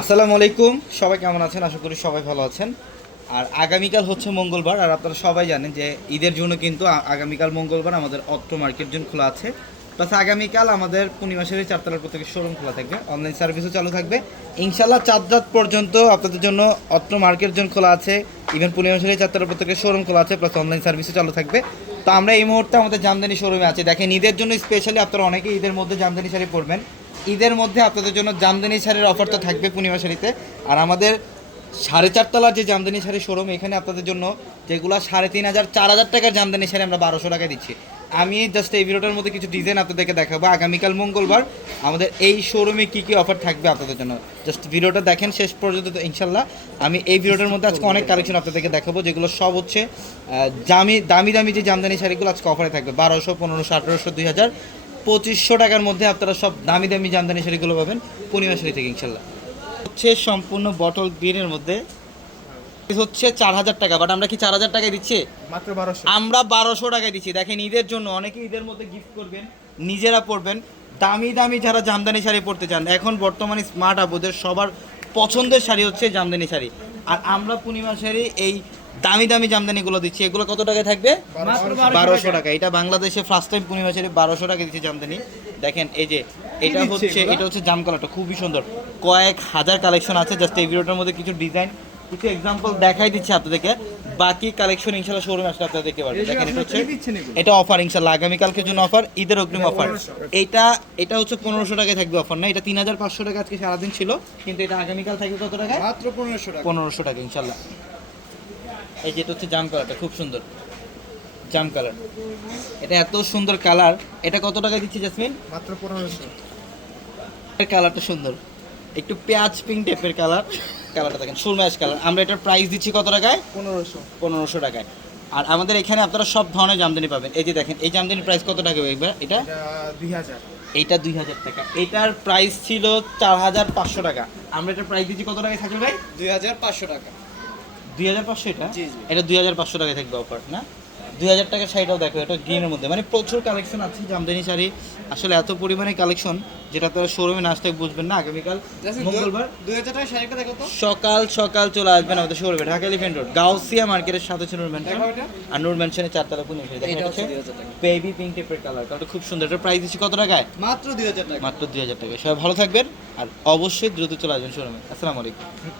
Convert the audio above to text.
আসসালামু আলাইকুম। সবাই কেমন আছেন? আশা করি সবাই ভালো আছেন। আর আগামীকাল হচ্ছে মঙ্গলবার, আর আপনারা সবাই জানেন যে ঈদের জন্য কিন্তু আগামীকাল মঙ্গলবার আমাদের অত্র মার্কেট জোন খোলা আছে। প্লাস আগামীকাল আমাদের পূর্ণিমাসের চারতলার প্রত্যেকে শোরুম খোলা থাকবে। অনলাইন সার্ভিসও চালু থাকবে। ইনশাল্লাহ চার রাত পর্যন্ত আপনাদের জন্য অত্র মার্কেট জোন খোলা আছে। ইভেন পূর্ণিমাসের চারতলার প্রত্যেকে শোরুম খোলা আছে, প্লাস অনলাইন সার্ভিসও চালু থাকবে। তো আমরা এই মুহূর্তে আমাদের জামদানি শোরুমে আছি। দেখেন, ঈদের জন্য স্পেশালি আপনারা অনেকে ঈদের মধ্যে জামদানি শাড়ি পরবেন। ঈদের মধ্যে আপনাদের জন্য জামদানি শাড়ির অফার তো থাকবে পূর্ণিমা শাড়িতে। আর আমাদের সাড়ে চারতলার যে জামদানি শাড়ি শোরুম এখানে আপনাদের জন্য যেগুলো সাড়ে তিন হাজার, চার হাজার টাকার জামদানি শাড়ি আমরা বারোশো টাকায় দিচ্ছি। আমি জাস্ট এই ভিডিওটার মধ্যে কিছু ডিজাইন আপনাদেরকে দেখাবো। আগামীকাল মঙ্গলবার আমাদের এই শোরুমে কি কি অফার থাকবে আপনাদের জন্য? জাস্ট ভিডিওটা দেখেন শেষ পর্যন্ত তো ইনশাল্লাহ আমি এই ভিডিওটার মধ্যে আজকে অনেক কালেকশন আপনাদেরকে দেখাবো যেগুলো সব হচ্ছে দামি দামি দামি যে জামদানি শাড়িগুলো আজকে অফারে থাকবে বারোশো পনেরোশো আঠেরোশো দুই হাজার। পঁচিশশো টাকার মধ্যে আপনারা সব দামি দামি জামদানি শাড়িগুলো পাবেন পূর্ণিমা শাড়ি থেকে ইনশাল্লাহ হচ্ছে সম্পূর্ণ বটল গ্রিনের মধ্যে। হচ্ছে চার হাজার টাকা বাট আমরা কি চার হাজার টাকায় দিচ্ছি? মাত্র বারোশো। আমরা বারোশো টাকায় দিচ্ছি। দেখেন ঈদের জন্য অনেকে ঈদের মধ্যে গিফট করবেন নিজেরা পরবেন। দামি দামি যারা জামদানি শাড়ি পরতে চান এখন বর্তমানে স্মার্ট আবুদের সবার পছন্দের শাড়ি হচ্ছে জামদানি শাড়ি। আর আমরা পূর্ণিমা শাড়ি এই দামি দামি জামদানিগুলো দিচ্ছি। এগুলো কত টাকায় থাকবে? বারোশো টাকা। এটা বাংলাদেশে ফার্স্ট টাইম পূর্ণিমা শাড়ি বারোশো টাকা দিচ্ছে জামদানি। দেখেন এই যে এটা হচ্ছে এটা হচ্ছে জাম কালারটা খুবই সুন্দর। কয়েক হাজার কালেকশন আছে জাস্ট এই ভিডিওটার মধ্যে কিছু ডিজাইন কিছু এক্সাম্পল দেখাই দিচ্ছি আপনাদেরকে। বাকি কালেকশন ইনশাল্লাহ শোরুমে আসলে আপনারা দেখতে পারবেন। দেখেন এটা হচ্ছে? এটা অফার ইনশাল্লাহ আগামীকালকের জন্য অফার ঈদের অগ্রিম অফার এটা এটা হচ্ছে পনেরোশো টাকায় থাকবে অফার না এটা তিন হাজার পাঁচশো টাকা আজকে সারাদিন ছিল কিন্তু এটা আগামীকাল থাকবে কত টাকায়? মাত্র পনেরোশো টাকা। পনেরোশো টাকা ইনশাল্লাহ এই যেটা হচ্ছে জাম কালারটা খুব সুন্দর। জাম কালার এটা এত সুন্দর কালার এটা কত টাকা দিচ্ছি জাসমিন মাত্র পনেরোশো। এর কালারটা সুন্দর। একটু পেঁয়াজ পিঙ্ক টাইপের কালার কালারটা দেখেন সুরমাইশ কালার। আমরা এটার প্রাইস দিচ্ছি কত টাকায়? পনেরোশো। পনেরোশো টাকায়। আর আমাদের এখানে আপনারা সব ধরনের জামদানি পাবেন। এই যে দেখেন এই জামদানির প্রাইস কত টাকা একবার? এটা? এটা দুই হাজার। এইটা দুই হাজার টাকা। এটার প্রাইস ছিল চার হাজার পাঁচশো টাকা। আমরা এটার প্রাইস দিচ্ছি কত টাকায় থাকবে ভাই? দুই হাজার পাঁচশো টাকা। দুই হাজার পাঁচশো এটা। এটা দুই হাজার পাঁচশো টাকায় থাকবে অফার না? দুই হাজার টাকার শাড়িটাও দেখো এটা গ্রিনের মধ্যে। মানে প্রচুর কালেকশন আছে জামদানি শাড়ি। আসলে এত পরিমাণে কালেকশন যেটা আপনারা শোরুমে না আসতে বুঝবেন না। আগামীকাল মঙ্গলবার দুই হাজার টাকা শাড়িটা দেখো তো। সকাল সকাল চলে আসবেন আমাদের শোরুমে ঢাকা এলিফেন্ট রোড গাউসিয়া মার্কেটের সাথে ছিল নূর ম্যানশন আর নূর ম্যানশনের চারতলা পুনে এটা এটা হচ্ছে হচ্ছে 2000 টাকা। বেবি পিঙ্ক টেপের কালার কালারটা খুব সুন্দর। এটার প্রাইস দিচ্ছি কত টাকায়? মাত্র দুই হাজার টাকা। মাত্র দুই হাজার টাকা সবাই ভালো থাকবেন আর অবশ্যই দ্রুত চলে আসবেন শোরুমে আসসালামু আলাইকুম।